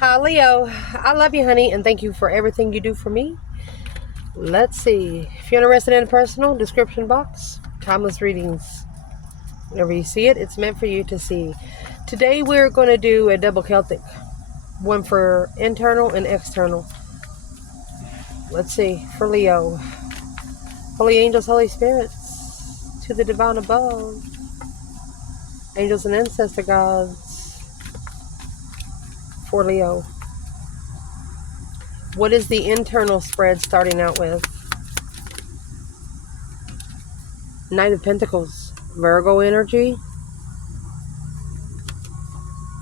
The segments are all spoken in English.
Hi, Leo. I love you, honey, and thank you for everything you do for me. Let's see. If you're interested in a personal description box, timeless readings. Whenever you see it, it's meant for you to see. Today, we're going to do a double Celtic. One for internal and external. Let's see. For Leo. Holy angels, Holy spirits, to the divine above. Angels and ancestor gods. For Leo. What is the internal spread starting out with? Knight of Pentacles. Virgo energy.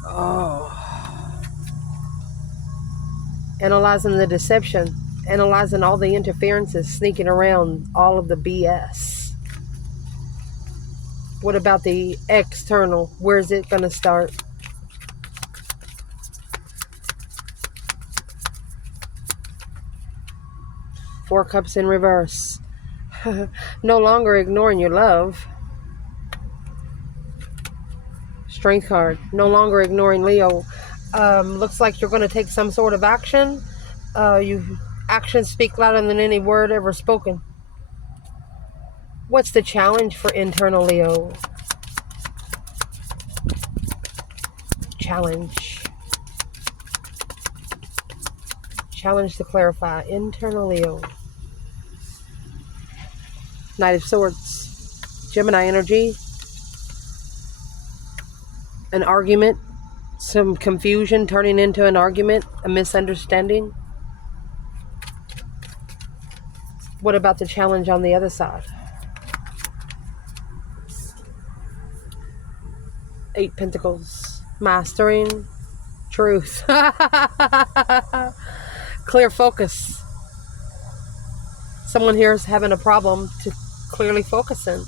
Oh. Analyzing the deception. Analyzing all the interferences sneaking around, all of the BS. What about the external? Where is it going to start? Four Cups in reverse. No longer ignoring your love. Strength card. No longer ignoring Leo. Looks like you're going to take some sort of action. Actions speak louder than any word ever spoken. What's the challenge for internal Leo? Challenge. Challenge to clarify. Internal Leo. Knight of Swords. Gemini energy. An argument. Some confusion turning into an argument. A misunderstanding. What about the challenge on the other side? 8 Pentacles. Mastering. Truth. Clear focus. Someone here is having a problem to clearly focus in.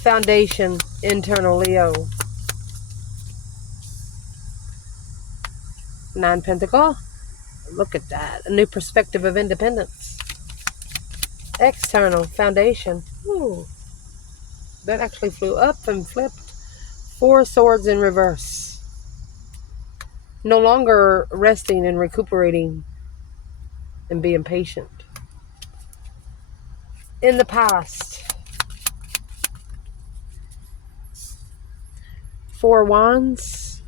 Foundation. Internal Leo. 9 Pentacle. Look at that. A new perspective of independence. External. Foundation. Ooh. That actually flew up and flipped. 4 Swords in reverse. No longer resting and recuperating and being patient. In the past. 4 Wands.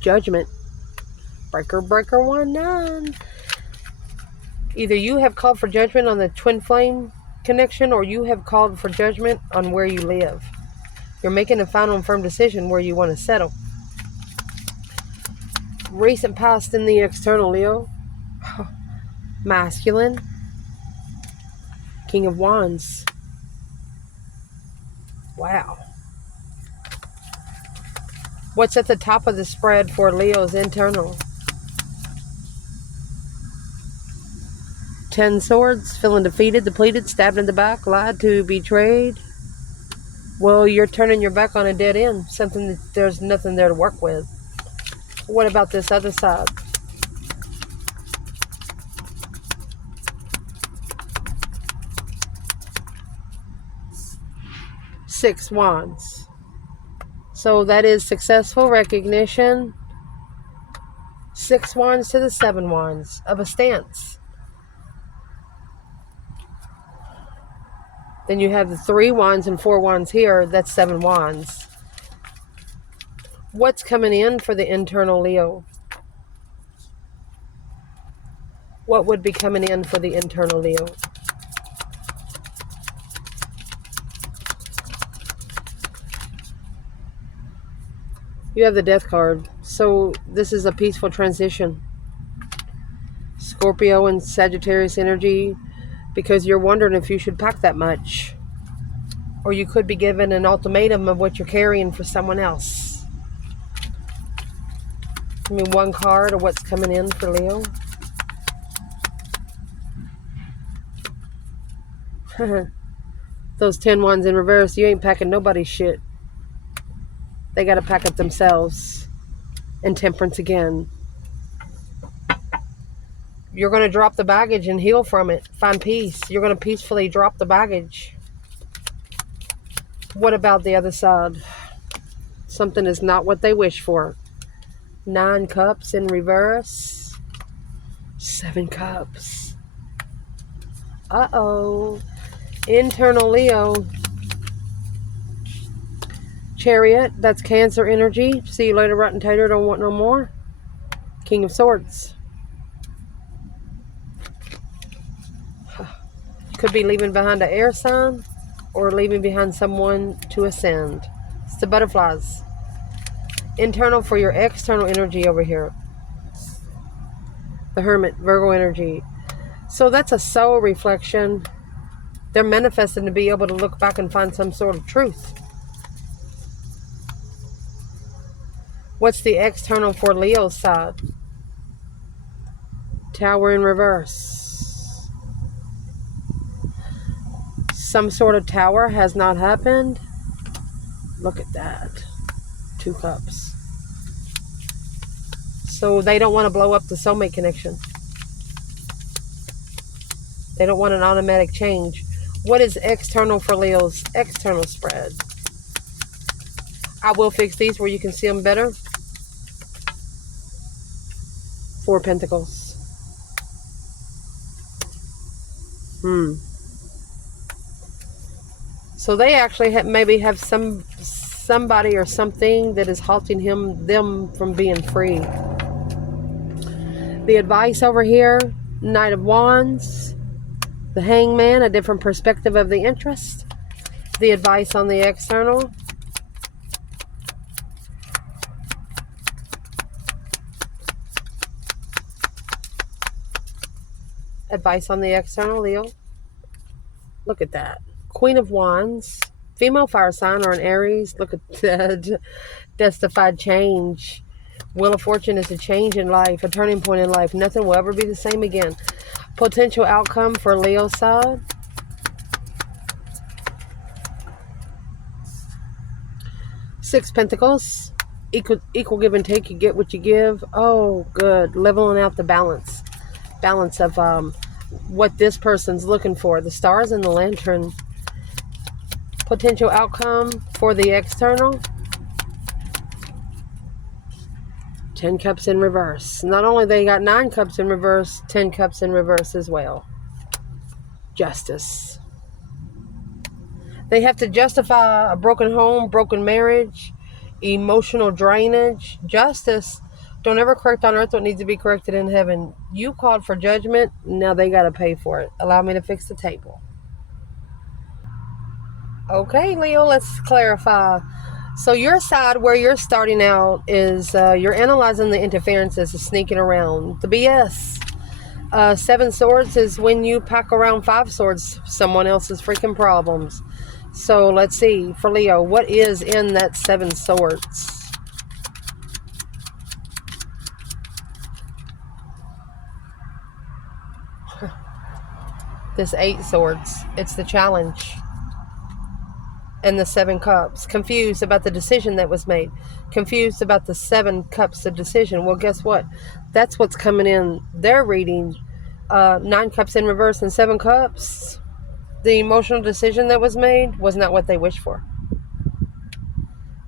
Judgment. Breaker, breaker, 1-9. Either you have called for judgment on the twin flame connection, or you have called for judgment on where you live. You're making a final and firm decision where you want to settle. Recent past in the external Leo. Masculine. King of Wands. Wow. What's at the top of the spread for Leo's internal? 10 Swords. Feeling defeated, depleted, stabbed in the back, lied to, betrayed. Well, you're turning your back on a dead end. Something that there's nothing there to work with. What about this other side? Six Wands. So that is successful recognition. 6 Wands to the 7 Wands of a stance. Then you have the 3 Wands and 4 Wands here. That's 7 Wands. What's coming in for the internal Leo? What would be coming in for the internal Leo? You have the Death card. So this is a peaceful transition. Scorpio and Sagittarius energy, because you're wondering if you should pack that much. Or you could be given an ultimatum of what you're carrying for someone else. I mean, one card of what's coming in for Leo. Those 10 Wands in reverse, you ain't packing nobody's shit. They got to pack it themselves. And Temperance again. You're going to drop the baggage and heal from it. Find peace. You're going to peacefully drop the baggage. What about the other side? Something is not what they wish for. 9 cups in reverse. 7 cups. Uh-oh. Internal Leo. Chariot, that's Cancer energy. See you later, rotten tater, don't want no more. King of Swords. Could be leaving behind an air sign or leaving behind someone to ascend. It's the butterflies. Internal for your external energy over here. The Hermit, Virgo energy. So that's a soul reflection. They're manifesting to be able to look back and find some sort of truth. What's the external for Leo's side? Tower in reverse. Some sort of tower has not happened. Look at that. 2 cups. So they don't want to blow up the soulmate connection. They don't want an automatic change. What is external for Leo's external spread? I will fix these where you can see them better. 4 Pentacles. So they actually maybe have somebody or something that is halting them from being free. The advice over here, Knight of Wands, the Hangman, a different perspective of the interest. The advice on the external. Advice on the external, Leo. Look at that. Queen of Wands, female fire sign or an Aries. Look at that. Justified change. Wheel of Fortune is a change in life, a turning point in life. Nothing will ever be the same again. Potential outcome for Leo's side. Six Pentacles. Equal give and take. You get what you give. Oh, good. Leveling out the balance. Balance of what this person's looking for. The stars and the lantern. Potential outcome for the external. 10 cups in reverse. Not only they got 9 cups in reverse, 10 cups in reverse as well. Justice. They have to justify a broken home, broken marriage, emotional drainage. Justice. Don't ever correct on earth what needs to be corrected in heaven. You called for judgment, now they got to pay for it. Allow me to fix the table. Okay, Leo, let's clarify. So your side, where you're starting out, is you're analyzing the interferences, the sneaking around, the BS. 7 Swords is when you pack around 5 swords, someone else's freaking problems. So let's see, for Leo, what is in that 7 Swords? This 8 Swords, it's the challenge. And the 7 Cups. Confused about the decision that was made. Confused about the 7 Cups of decision. Well, guess what? That's what's coming in their reading. 9 Cups in reverse and 7 Cups. The emotional decision that was made was not what they wished for.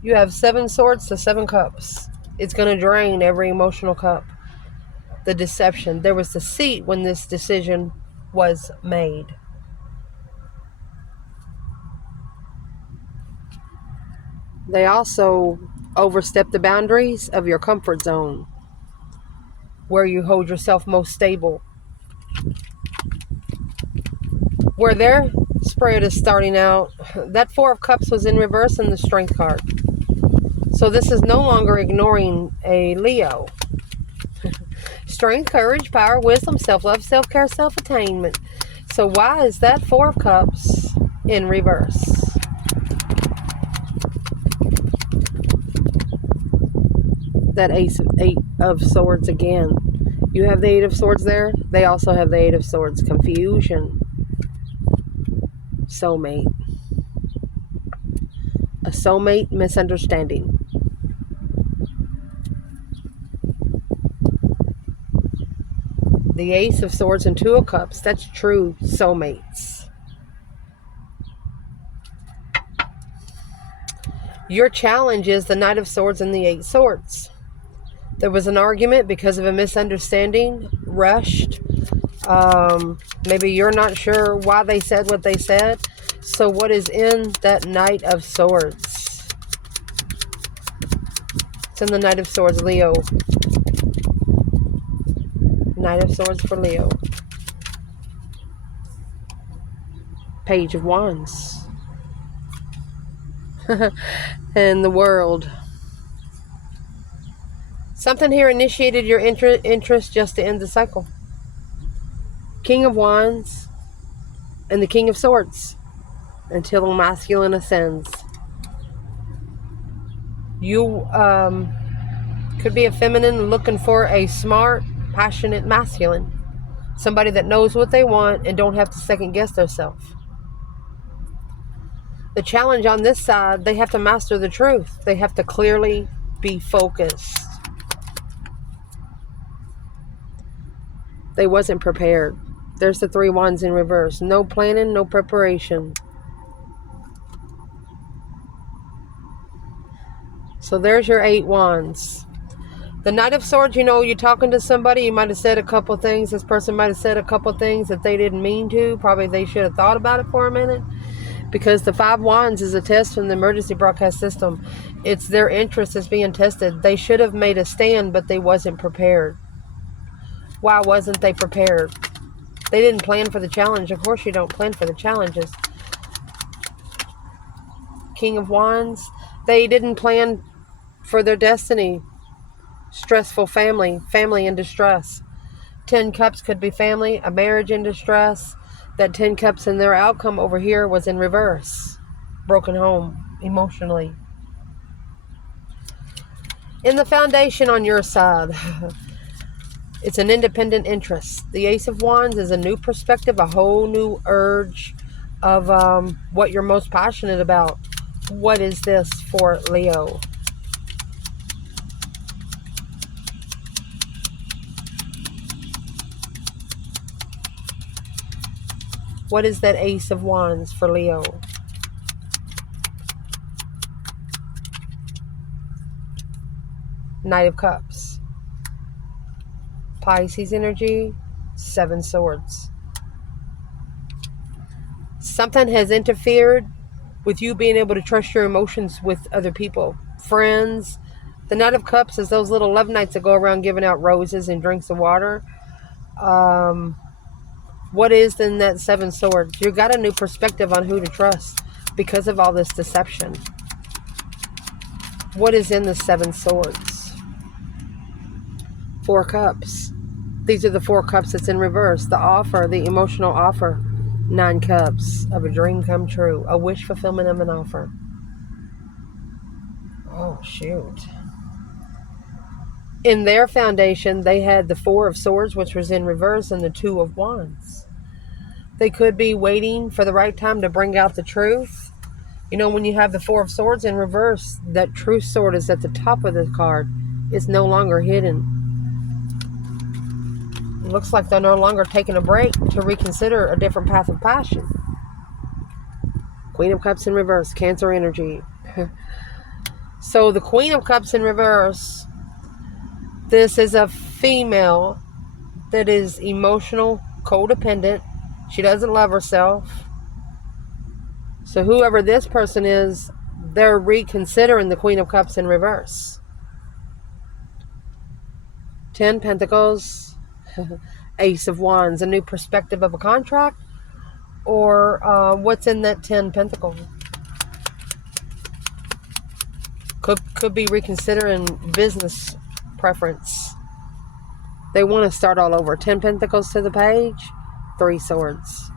You have 7 Swords to 7 Cups. It's going to drain every emotional cup. The deception. There was deceit when this decision was made. They also overstep the boundaries of your comfort zone, where you hold yourself most stable. Where their spread is starting out, that 4 of Cups was in reverse in the Strength card. So this is no longer ignoring a Leo. Strength, courage, power, wisdom, self-love, self-care, self-attainment. So why is that 4 of Cups in reverse? That 8 of Swords again. You have the 8 of Swords there. They also have the 8 of Swords. Confusion. Soulmate. A soulmate misunderstanding. The Ace of Swords and 2 of Cups. That's true soulmates. Your challenge is the Knight of Swords and the 8 Swords. There was an argument because of a misunderstanding, rushed. Maybe you're not sure why they said what they said. So what is in that Knight of Swords? It's in the Knight of Swords, Leo. Knight of Swords for Leo. Page of Wands. And the World. Something here initiated your interest just to end the cycle. King of Wands and the King of Swords. Until masculine ascends. You could be a feminine looking for a smart, passionate masculine. Somebody that knows what they want and don't have to second guess themselves. The challenge on this side, they have to master the truth. They have to clearly be focused. They wasn't prepared. There's the 3 wands in reverse. No planning, no preparation. So there's your 8 wands. The Knight of Swords, you know, you're talking to somebody, you might have said a couple things. This person might have said a couple things that they didn't mean to. Probably they should have thought about it for a minute. Because the 5 wands is a test from the emergency broadcast system. It's their interest that's being tested. They should have made a stand, but they wasn't prepared. Why wasn't they prepared? They didn't plan for the challenge. Of course you don't plan for the challenges. King of Wands. They didn't plan for their destiny. Stressful family. Family in distress. 10 cups could be family. A marriage in distress. That 10 cups in their outcome over here was in reverse. Broken home. Emotionally. In the foundation on your side. It's an independent interest. The Ace of Wands is a new perspective, a whole new urge of what you're most passionate about. What is this for Leo? What is that Ace of Wands for Leo? Knight of Cups. Pisces energy, 7 swords. Something has interfered with you being able to trust your emotions with other people. Friends. The Knight of Cups is those little love knights that go around giving out roses and drinks of water. What is in that 7 swords? You got a new perspective on who to trust because of all this deception. What is in the 7 swords? 4 cups. These are the 4 cups that's in reverse. The offer, the emotional offer. 9 cups of a dream come true. A wish fulfillment of an offer. Oh, shoot. In their foundation, they had the 4 of Swords, which was in reverse, and the 2 of Wands. They could be waiting for the right time to bring out the truth. You know, when you have the 4 of Swords in reverse, that truth sword is at the top of the card. It's no longer hidden. It looks like they're no longer taking a break to reconsider a different path of passion. Queen of Cups in reverse, Cancer energy. So the Queen of Cups in reverse, this is a female that is emotional, codependent. She doesn't love herself. So whoever this person is, they're reconsidering the Queen of Cups in reverse. 10 Pentacles. Ace of Wands, a new perspective of a contract, or what's in that 10 Pentacles? Could be reconsidering business preference. They want to start all over. 10 Pentacles to the page, 3 swords.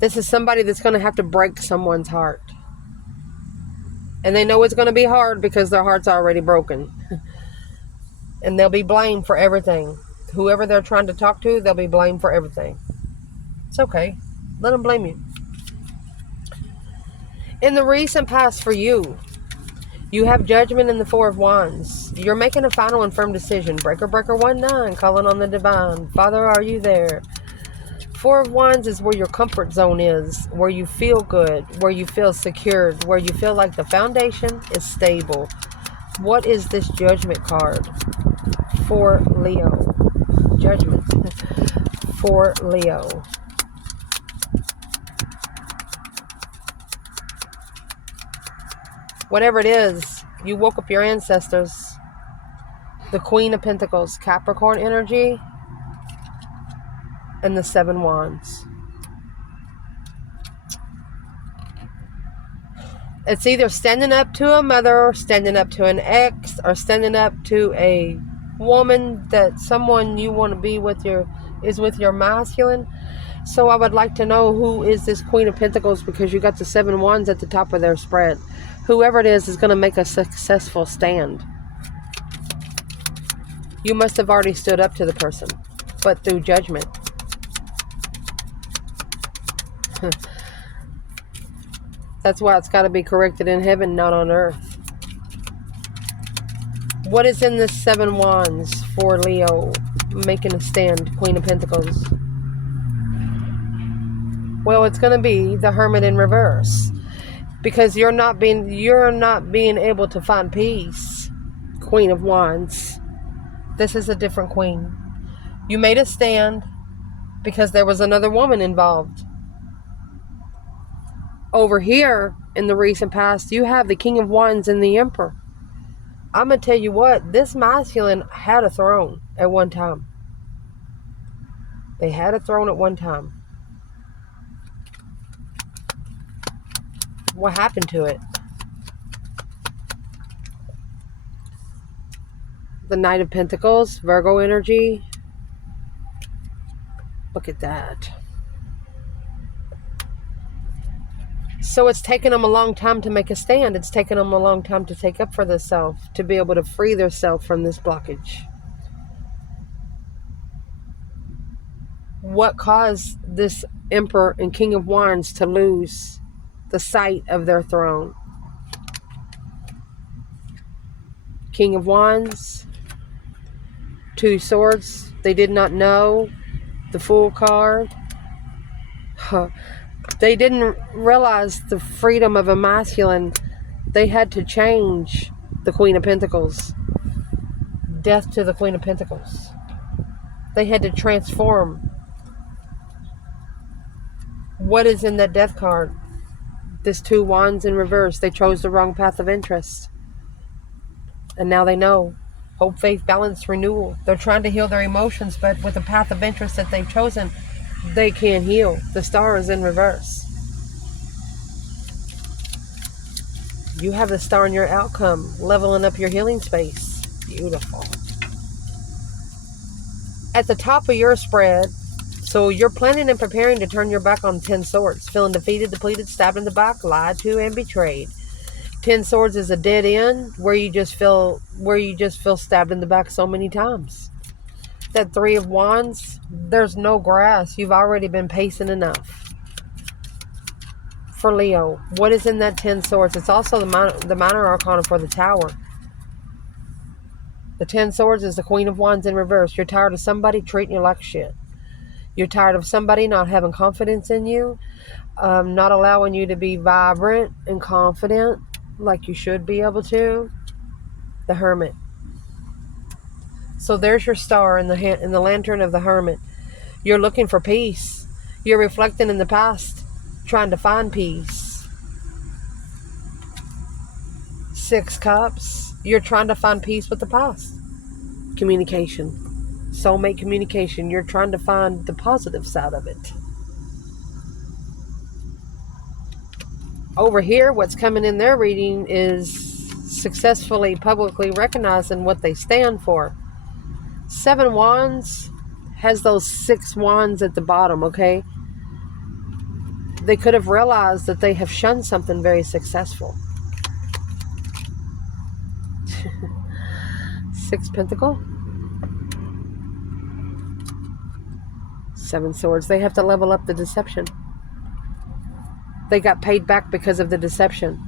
This is somebody that's going to have to break someone's heart. And they know it's going to be hard because their heart's already broken. And they'll be blamed for everything. Whoever they're trying to talk to, they'll be blamed for everything. It's okay. Let them blame you. In the recent past for you, you have Judgment in the 4 of Wands. You're making a final and firm decision. Breaker, breaker, 1-9, calling on the divine. Father, are you there? 4 of Wands is where your comfort zone is, where you feel good, where you feel secured, where you feel like the foundation is stable. What is this Judgment card for Leo? Judgment for Leo. Whatever it is, you woke up your ancestors. The Queen of Pentacles, Capricorn energy, and the 7 Wands. It's either standing up to a mother, standing up to an ex, or standing up to a woman that someone you want to be with is with your masculine. So I would like to know who is this Queen of Pentacles, because you got the 7 Wands at the top of their spread. Whoever it is going to make a successful stand. You must have already stood up to the person, but through judgment. That's why it's got to be corrected in heaven, not on earth. What is in this 7 Wands for Leo making a stand, Queen of Pentacles? Well, it's going to be the Hermit in reverse, because you're not being able to find peace, Queen of Wands. This is a different queen. You made a stand because there was another woman involved. Over here, in the recent past, you have the King of Wands and the Emperor. I'm going to tell you what, this masculine had a throne at one time. They had a throne at one time. What happened to it? The Knight of Pentacles, Virgo energy. Look at that. So it's taken them a long time to make a stand. It's taken them a long time to take up for themselves, to be able to free themselves from this blockage. What caused this Emperor and King of Wands to lose the sight of their throne? King of Wands, 2 swords. They did not know. The Fool card. They didn't realize the freedom of a masculine. They had to change the Queen of Pentacles. Death to the Queen of Pentacles. They had to transform. What is in that Death card? This 2 Wands in reverse. They chose the wrong path of interest. And now they know. Hope, faith, balance, renewal. They're trying to heal their emotions, but with the path of interest that they've chosen, they can't heal. The Star is in reverse. You have the Star in your outcome, leveling up your healing space. Beautiful. At the top of your spread, so you're planning and preparing to turn your back on 10 Swords, feeling defeated, depleted, stabbed in the back, lied to, and betrayed. 10 Swords is a dead end where you just feel stabbed in the back so many times. That 3 of Wands, there's no grass. You've already been pacing enough. For Leo, what is in that 10 Swords? It's also the minor arcana for the Tower. The 10 Swords is the Queen of Wands in reverse. You're tired of somebody treating you like shit. You're tired of somebody not having confidence in you, not allowing you to be vibrant and confident like you should be able to. The Hermit. So there's your star in the lantern of the Hermit. You're looking for peace. You're reflecting in the past, trying to find peace. 6 Cups. You're trying to find peace with the past. Communication. Soulmate communication. You're trying to find the positive side of it. Over here, what's coming in their reading is successfully publicly recognizing what they stand for. 7 Wands has those 6 Wands at the bottom, okay? They could have realized that they have shunned something very successful. 6 Pentacle. 7 Swords. They have to level up the deception. They got paid back because of the deception.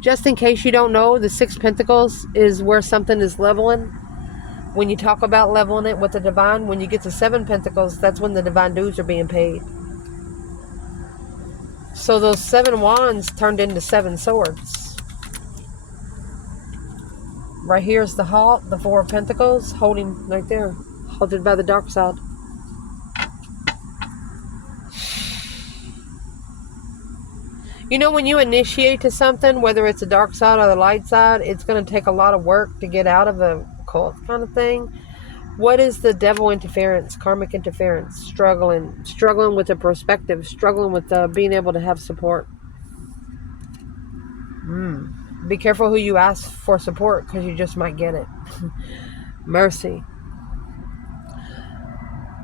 Just in case you don't know, the 6 Pentacles is where something is leveling. When you talk about leveling it with the divine, when you get to 7 Pentacles, that's when the divine dues are being paid. So those 7 Wands turned into 7 Swords. Right here is the halt, the Four of Pentacles, holding right there, halted by the dark side. You know, when you initiate to something, whether it's the dark side or the light side, it's going to take a lot of work to get out of a cult kind of thing. What is the devil interference, karmic interference? Struggling with the perspective, struggling with being able to have support. Be careful who you ask for support, because you just might get it. Mercy.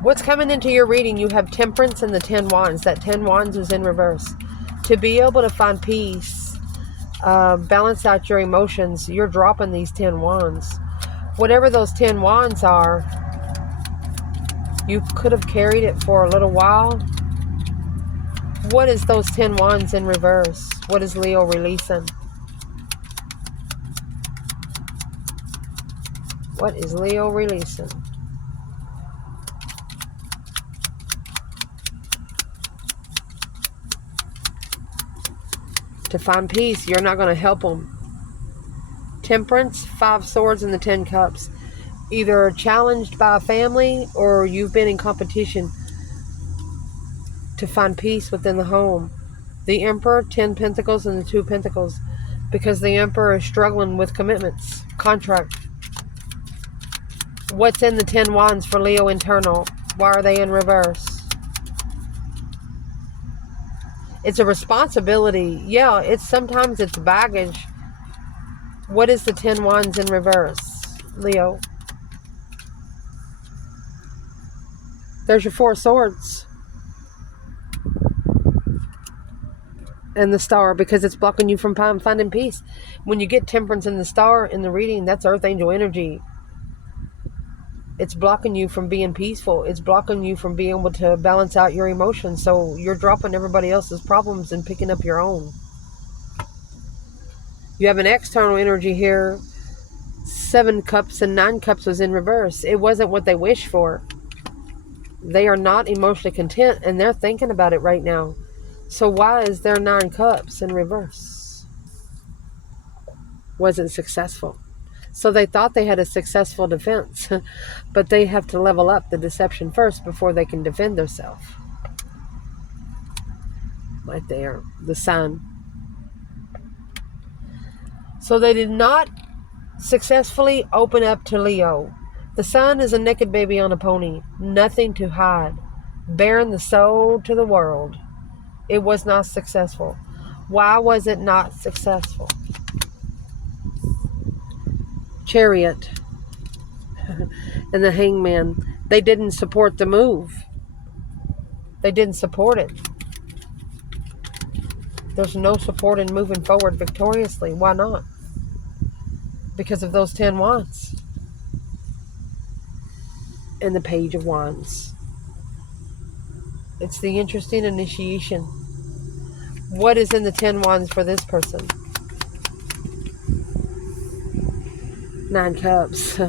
What's coming into your reading? You have Temperance and the 10 Wands. That 10 Wands is in reverse. To be able to find peace, balance out your emotions, you're dropping these 10 Wands. Whatever those 10 Wands are, you could have carried it for a little while. What is those 10 Wands in reverse? What is Leo releasing? What is Leo releasing? To find peace, you're not going to help them. Temperance, 5 Swords, and the 10 Cups. Either challenged by a family, or you've been in competition to find peace within the home. The Emperor, 10 Pentacles, and the 2 Pentacles. Because the Emperor is struggling with commitments, contract. What's in the 10 Wands for Leo internal? Why are they in reverse? It's a responsibility. Yeah, sometimes it's baggage. What is the 10 Wands in reverse, Leo? There's your 4 Swords. And the Star, because it's blocking you from finding peace. When you get Temperance in the Star in the reading, that's Earth Angel energy. It's blocking you from being peaceful. It's blocking you from being able to balance out your emotions. So you're dropping everybody else's problems and picking up your own. You have an external energy here. 7 Cups and 9 Cups was in reverse. It wasn't what they wished for. They are not emotionally content, and they're thinking about it right now. So why is there 9 Cups in reverse? Wasn't successful. So they thought they had a successful defense, but they have to level up the deception first before they can defend themselves. Right there, the Sun. So they did not successfully open up to Leo. The Sun is a naked baby on a pony, nothing to hide, bearing the soul to the world. It was not successful. Why was it not successful? Chariot and the Hangman. They didn't support the move. They didn't support it. There's no support in moving forward victoriously. Why not? Because of those 10 Wands. And the Page of Wands. It's the interesting initiation. What is in the 10 Wands for this person? 9 Cups.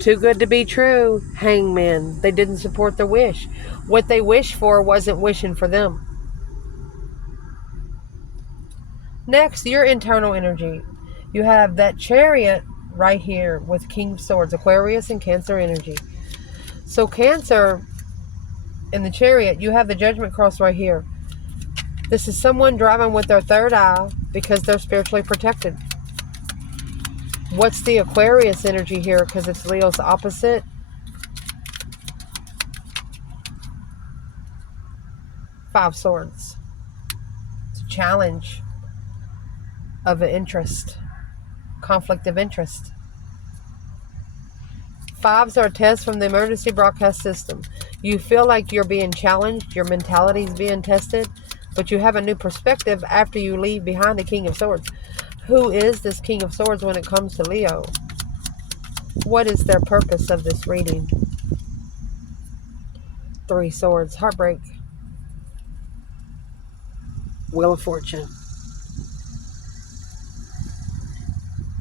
Too good to be true. Hangman. They didn't support their wish. What they wished for wasn't wishing for them. Next, your internal energy. You have that Chariot right here with King of Swords, Aquarius and Cancer energy. So Cancer in the Chariot, you have the Judgment cross right here. This is someone driving with their third eye because they're spiritually protected. What's the Aquarius energy here? Because it's Leo's opposite. Five Swords. It's a challenge of an interest. Conflict of interest. Fives are a test from the emergency broadcast system. You feel like you're being challenged. Your mentality is being tested. But you have a new perspective after you leave behind the King of Swords. Who is this King of Swords when it comes to Leo? What is their purpose of this reading? 3 Swords. Heartbreak. Wheel of Fortune.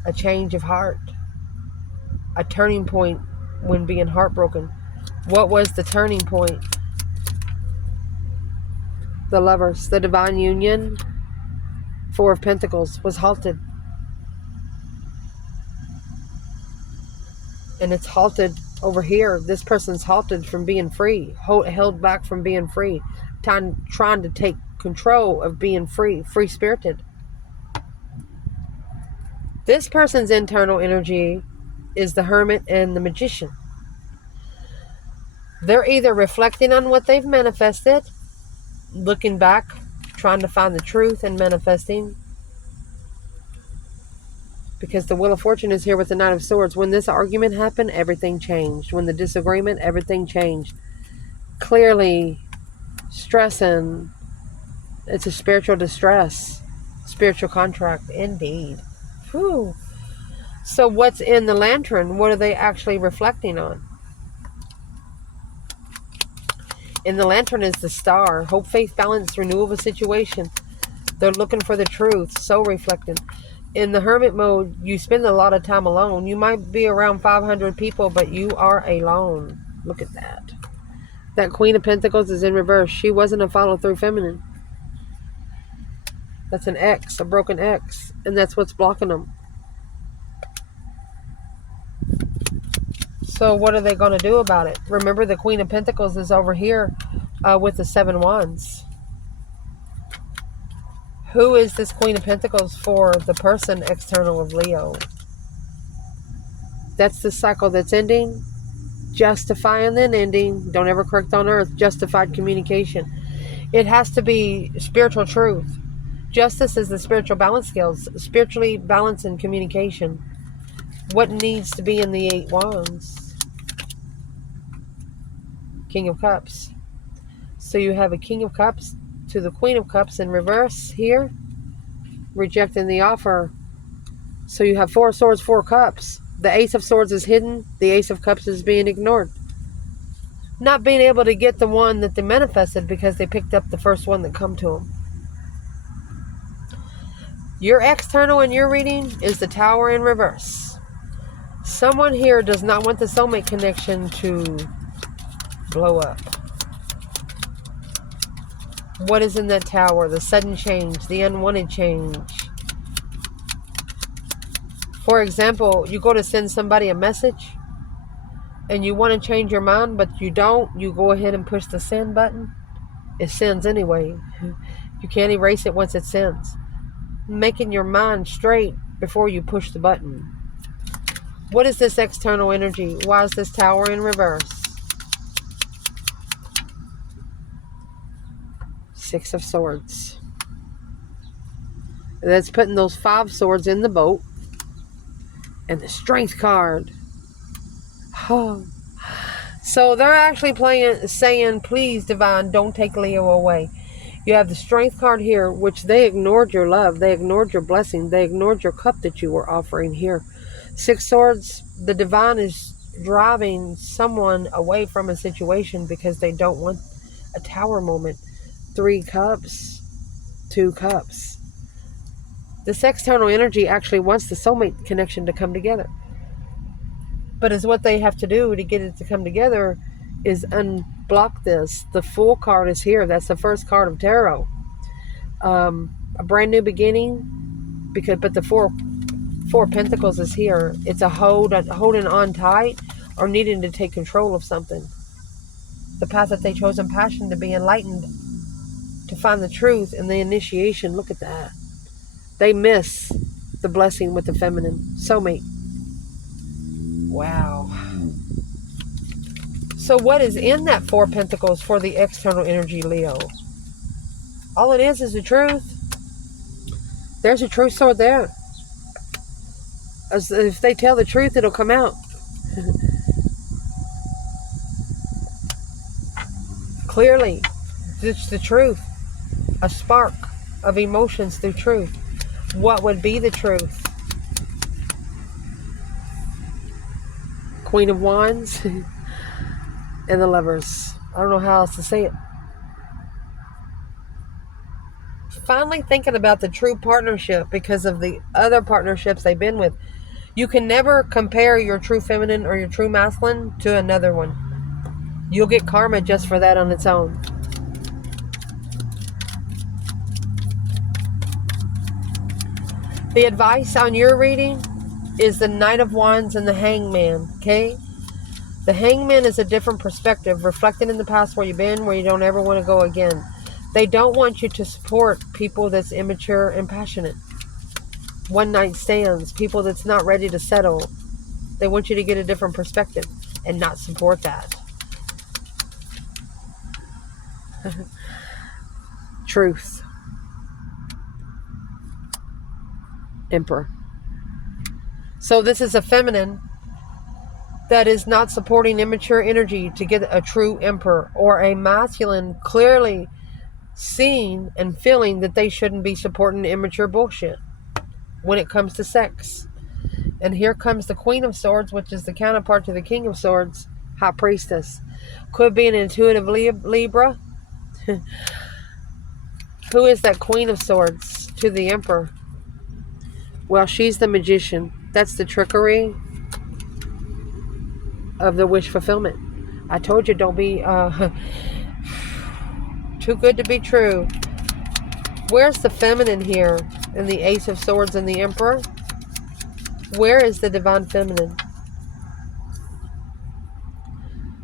A change of heart. A turning point when being heartbroken. What was the turning point? The Lovers. The divine union. 4 of Pentacles was halted. And it's halted over here. This person's halted from being free, held back from being free, trying to take control of being free, free-spirited. This person's internal energy is the Hermit and the Magician. They're either reflecting on what they've manifested, looking back, trying to find the truth and manifesting. Because the Wheel of Fortune is here with the Knight of Swords. When this argument happened, everything changed. When the disagreement, everything changed. Clearly stressing, it's a spiritual distress, spiritual contract, indeed. Whew. So what's in the lantern? What are they actually reflecting on? In the lantern is the Star. Hope, faith, balance, renewal of a situation. They're looking for the truth, so reflecting. In the Hermit mode, you spend a lot of time alone. You might be around 500 people, but you are alone. Look at that. That Queen of Pentacles is in reverse. She wasn't a follow-through feminine. That's an X, a broken X. And that's what's blocking them. So what are they going to do about it? Remember, the Queen of Pentacles is over here with the 7 Wands. Who is this Queen of Pentacles for the person external of Leo? That's the cycle that's ending. Justify and then ending. Don't ever correct on earth. Justified communication. It has to be spiritual truth. Justice is the spiritual balance scales. Spiritually balancing communication. What needs to be in the 8 Wands? King of Cups. So you have a King of Cups to the Queen of Cups in reverse here. Rejecting the offer. So you have 4 Swords, 4 Cups. The Ace of Swords is hidden. The Ace of Cups is being ignored. Not being able to get the one that they manifested because they picked up the first one that come to them. Your external in your reading is the Tower in reverse. Someone here does not want the soulmate connection to blow up. What is in that Tower? The sudden change, the unwanted change. For example, you go to send somebody a message and you want to change your mind, but you don't. You go ahead and push the send button. It sends anyway. You can't erase it once it sends. Making your mind straight before you push the button. What is this external energy? Why is this Tower in reverse? 6 of Swords. That's putting those 5 swords in the boat. And the Strength card. Oh. So they're actually saying, please, Divine, don't take Leo away. You have the Strength card here, which they ignored your love. They ignored your blessing. They ignored your cup that you were offering here. 6 Swords, the Divine is driving someone away from a situation because they don't want a Tower moment. 3 Cups, 2 Cups. This external energy actually wants the soulmate connection to come together. But is what they have to do to get it to come together is unblock this. The Fool card is here. That's the first card of tarot. A brand new beginning. But the four Pentacles is here. It's a holding on tight or needing to take control of something. The path that they chose in passion to be enlightened, to find the truth and the initiation. Look at that. They miss the blessing with the feminine soulmate. Wow. So what is in that 4 Pentacles for the external energy, Leo? All it is the truth. There's a truth sword there. As if they tell the truth, it'll come out. Clearly, it's the truth. A spark of emotions through truth. What would be the truth? Queen of Wands and the Lovers. I don't know how else to say it. Finally thinking about the true partnership because of the other partnerships they've been with. You can never compare your true feminine or your true masculine to another one. You'll get karma just for that on its own. The advice on your reading, is the Knight of Wands and the Hangman, okay? The Hangman is a different perspective, reflecting in the past where you've been, where you don't ever want to go again. They don't want you to support people that's immature and passionate. One night stands, people that's not ready to settle. They want you to get a different perspective and not support that. Truth. Emperor. So this is a feminine that is not supporting immature energy to get a true emperor, or a masculine clearly seeing and feeling that they shouldn't be supporting immature bullshit when it comes to sex. And here comes the Queen of Swords, which is the counterpart to the King of Swords, High Priestess. Could be an intuitive Libra. Who is that Queen of Swords to the Emperor? Well, she's the magician. That's the trickery of the wish fulfillment. I told you, don't be too good to be true. Where's the feminine here in the Ace of Swords and the Emperor? Where is the divine feminine?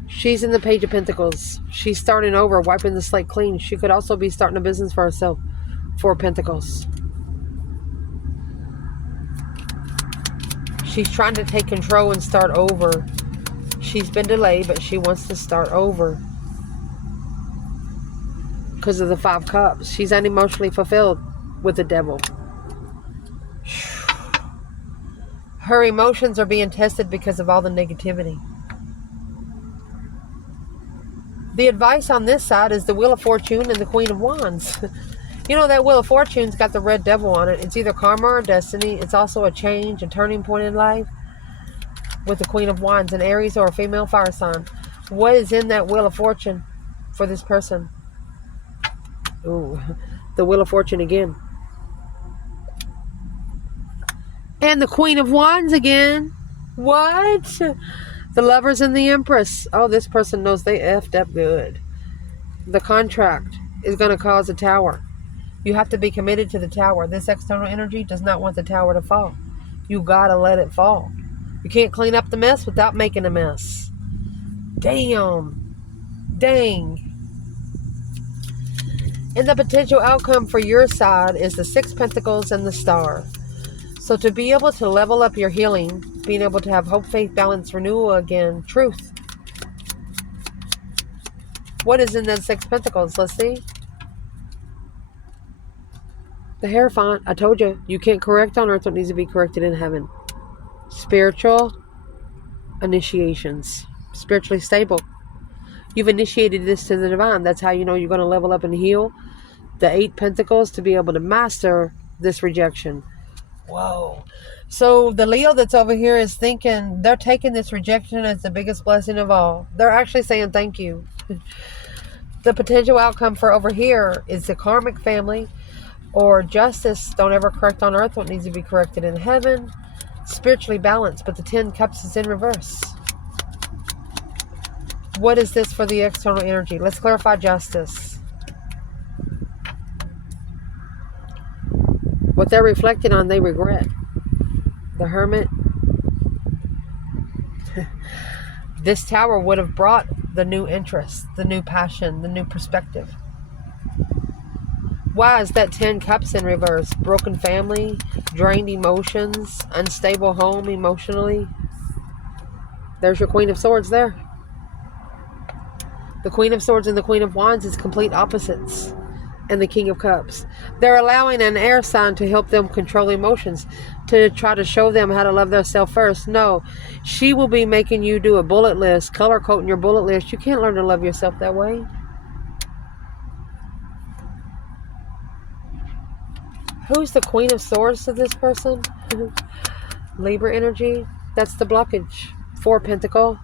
She's in the Page of Pentacles. She's starting over, wiping the slate clean. She could also be starting a business for herself. Four Pentacles. She's trying to take control and start over. She's been delayed, but she wants to start over. Because of the Five Cups. She's unemotionally fulfilled with the Devil. Her emotions are being tested because of all the negativity. The advice on this side is the Wheel of Fortune and the Queen of Wands. You know, that Wheel of Fortune's got the red devil on it. It's either karma or destiny. It's also a change, a turning point in life. With the Queen of Wands, an Aries or a female fire sign. What is in that Wheel of Fortune for this person? Ooh, the Wheel of Fortune again. And the Queen of Wands again. What? The Lovers and the Empress. Oh, this person knows they effed up good. The contract is going to cause a tower. You have to be committed to the tower. This external energy does not want the tower to fall. You got to let it fall. You can't clean up the mess without making a mess. Damn. Dang. And the potential outcome for your side is the Six Pentacles and the Star. So to be able to level up your healing, being able to have hope, faith, balance, renewal again, truth. What is in that Six Pentacles? Let's see. The Hierophant. I told you, you can't correct on earth what needs to be corrected in heaven. Spiritual initiations. Spiritually stable. You've initiated this to the divine. That's how you know you're going to level up and heal. The Eight Pentacles to be able to master this rejection. Whoa. So the Leo that's over here is thinking they're taking this rejection as the biggest blessing of all. They're actually saying thank you. The potential outcome for over here is the karmic family or justice. Don't ever correct on earth what needs to be corrected in heaven. Spiritually balanced, but the 10 Cups is in reverse. What is this for the external energy? Let's clarify justice. What they're reflecting on, they regret. The Hermit. This tower would have brought the new interest, the new passion, the new perspective. Why is that 10 Cups in reverse? Broken family, drained emotions, unstable home emotionally. There's your Queen of Swords there. The Queen of Swords and the Queen of Wands is complete opposites. And the King of Cups. They're allowing an air sign to help them control emotions, to try to show them how to love themselves first. No, she will be making you do a bullet list, color coding your bullet list. You can't learn to love yourself that way. Who's the Queen of Swords to this person? Libra energy. That's the blockage. Four Pentacle.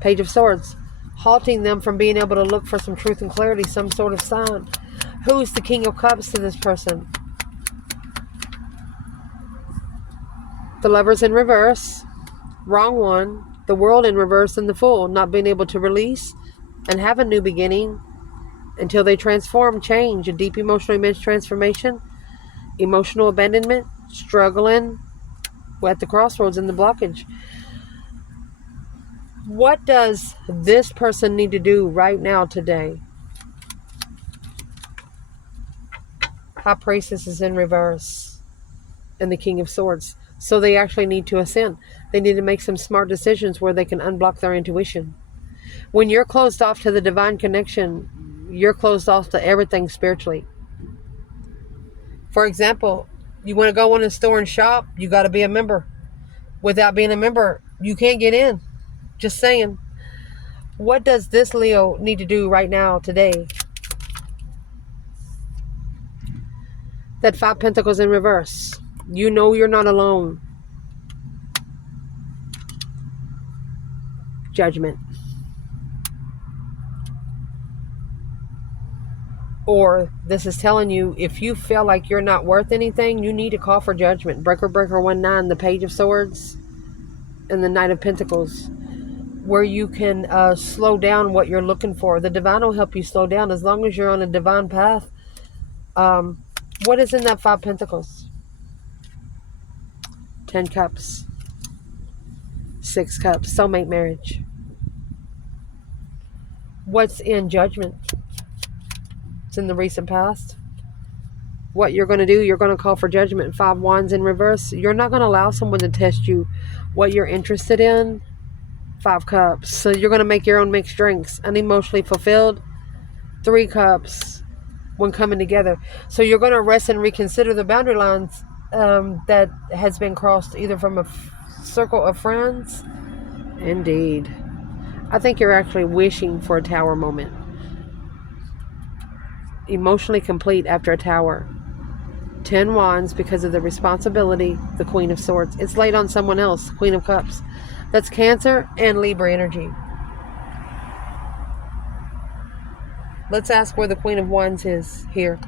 Page of Swords. Halting them from being able to look for some truth and clarity, some sort of sign. Who's the King of Cups to this person? The Lovers in reverse. Wrong one. The World in reverse and the Fool. Not being able to release and have a new beginning until they transform, change. A deep emotional immense transformation. Emotional abandonment. Struggling. We're at the crossroads in the blockage. What does this person need to do right now today? High Priestess is in reverse. And the King of Swords. So they actually need to ascend. They need to make some smart decisions where they can unblock their intuition. When you're closed off to the divine connection, you're closed off to everything spiritually. For example, you want to go in a store and shop, you got to be a member. Without being a member, you can't get in. Just saying. What does this Leo need to do right now, today? That 5 Pentacles in reverse. You know you're not alone. Judgment. Or this is telling you, if you feel like you're not worth anything, you need to call for judgment. Breaker, breaker, 1-9, the Page of Swords, and the Knight of Pentacles. Where you can slow down what you're looking for. The divine will help you slow down as long as you're on a divine path. What is in that 5 Pentacles? 10 Cups. 6 Cups. Soulmate marriage. What's in Judgment? It's in the recent past. What you're going to do, you're going to call for judgment. 5 Wands in reverse. You're not going to allow someone to test you what you're interested in. 5 Cups. So you're going to make your own mixed drinks. Unemotionally fulfilled. 3 Cups. When coming together. So you're going to rest and reconsider the boundary lines that has been crossed either from a circle of friends. Indeed. I think you're actually wishing for a Tower moment. Emotionally complete after a Tower. 10 Wands because of the responsibility. The Queen of Swords. It's laid on someone else. Queen of Cups. That's Cancer and Libra energy. Let's ask where the Queen of Wands is here.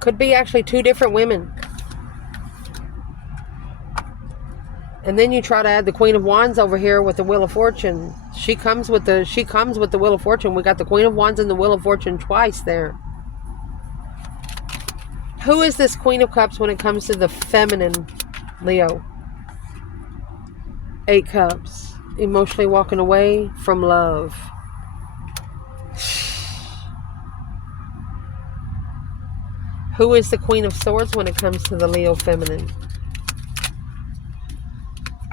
Could be actually 2 different women. And then you try to add the Queen of Wands over here with the Wheel of Fortune. She comes with the Wheel of Fortune. We got the Queen of Wands and the Wheel of Fortune twice there. Who is this Queen of Cups when it comes to the feminine Leo? 8 Cups. Emotionally walking away from love. Who is the Queen of Swords when it comes to the Leo feminine?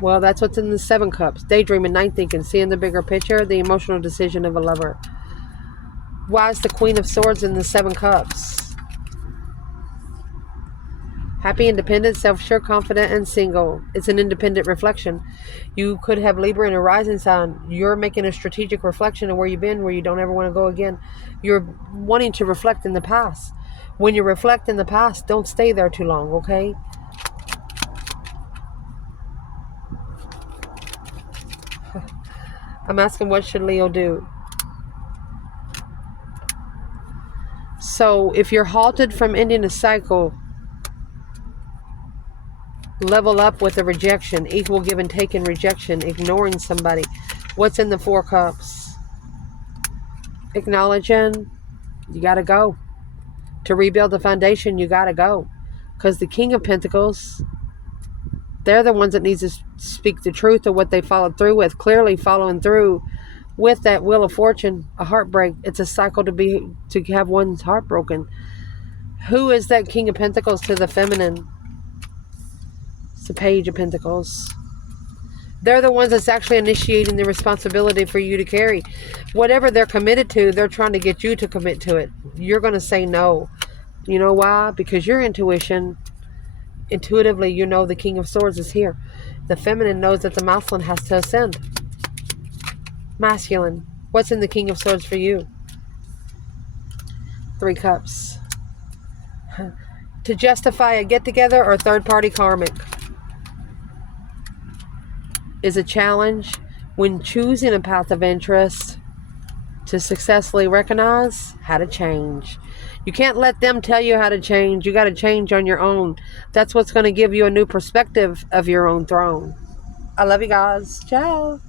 Well, that's what's in the 7 Cups. Daydreaming, night thinking, seeing the bigger picture, the emotional decision of a lover. Why is the Queen of Swords in the 7 Cups? Happy, independent, self-sure, confident, and single. It's an independent reflection. You could have Libra in a rising sign. You're making a strategic reflection of where you've been, where you don't ever want to go again. You're wanting to reflect in the past. When you reflect in the past, don't stay there too long, okay? I'm asking, what should Leo do? So, if you're halted from ending a cycle, level up with a rejection. Equal give and take in rejection. Ignoring somebody. What's in the 4 Cups? Acknowledging. You got to go. To rebuild the foundation, you got to go. Because the King of Pentacles, they're the ones that need to speak the truth of what they followed through with. Clearly following through with that Wheel of Fortune. A heartbreak. It's a cycle to have one's heart broken. Who is that King of Pentacles to the feminine? It's the Page of Pentacles. They're the ones that's actually initiating the responsibility for you to carry. Whatever they're committed to, they're trying to get you to commit to it. You're going to say no. You know why? Because your intuition, intuitively, you know the King of Swords is here. The feminine knows that the masculine has to ascend. Masculine. What's in the King of Swords for you? 3 Cups. To justify a get-together or third-party karmic is a challenge when choosing a path of interest to successfully recognize how to change. You can't let them tell you how to change. You got to change on your own. That's what's going to give you a new perspective of your own throne. I love you guys. Ciao.